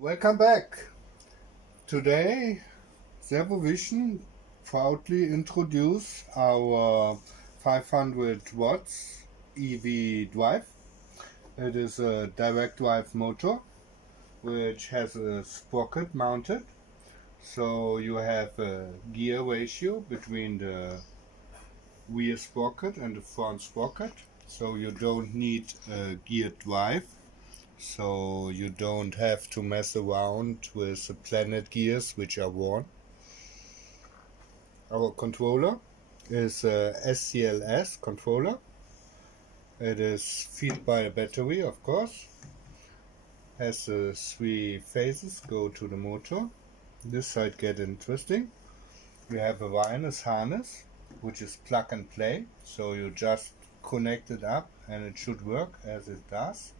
Welcome back. Today Servovision proudly introduce our 500 watts EV drive. It is a direct drive motor which has a sprocket mounted, so you have a gear ratio between the rear sprocket and the front sprocket, so you don't need a gear drive. So you don't have to mess around with the planet gears which are worn. Our controller is a SCLS controller. It is fed by a battery, of course. Has 3 phases go to the motor. This side gets interesting. We have a wireless harness which is plug and play, so you just connect it up and it should work as it does.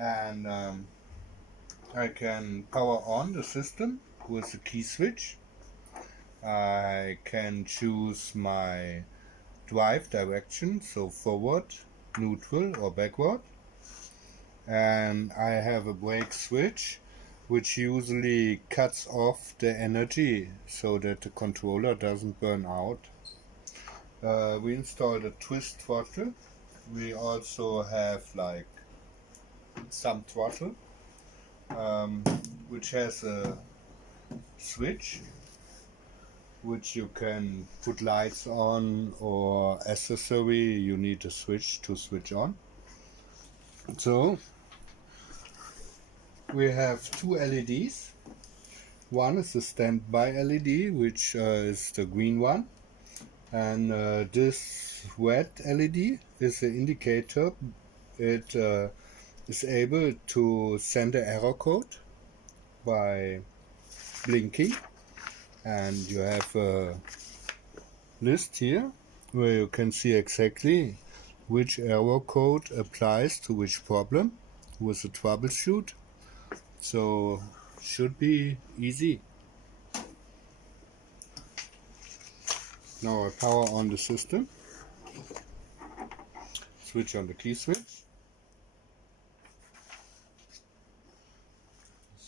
And I can power on the system with the key switch. I can choose my drive direction, so forward, neutral or backward. And I have a brake switch which usually cuts off the energy so that the controller doesn't burn out. We installed a twist throttle. We also have like some throttle which has a switch which you can put lights on, or accessory you need a switch to switch on. So we have 2 LEDs. One is the standby LED, which is the green one, and this red LED is the indicator. It is able to send an error code by blinking, and you have a list here where you can see exactly which error code applies to which problem with the troubleshoot. So should be easy. Now I power on the system, switch on the key switch.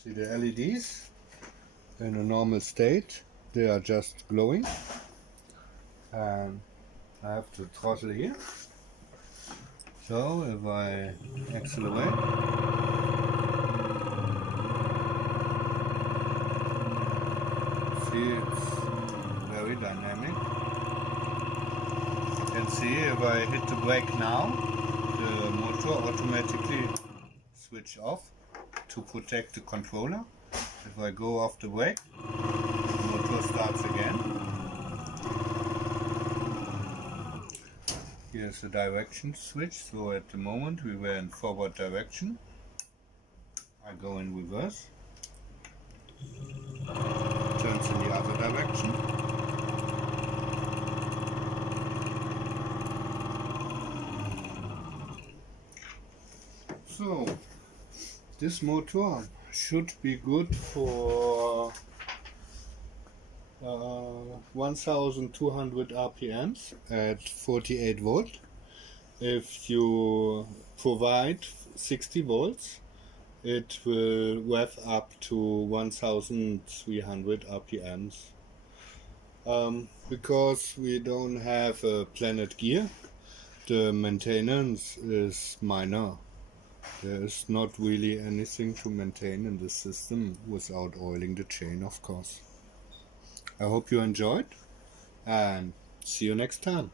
See the LEDs in a normal state, they are just glowing, and I have to throttle here. So if I accelerate, see, it's very dynamic. You can see if I hit the brake now, the motor automatically switch off to protect the controller. If I go off the brake, the motor starts again. Here's the direction switch, so at the moment we were in forward direction. I go in reverse, turns in the other direction. So this motor should be good for 1200 RPMs at 48 volt. If you provide 60 volts, it will rev up to 1300 RPMs. Because we don't have a planet gear, the maintenance is minor. There is not really anything to maintain in this system without oiling the chain, of course. I hope you enjoyed, and see you next time.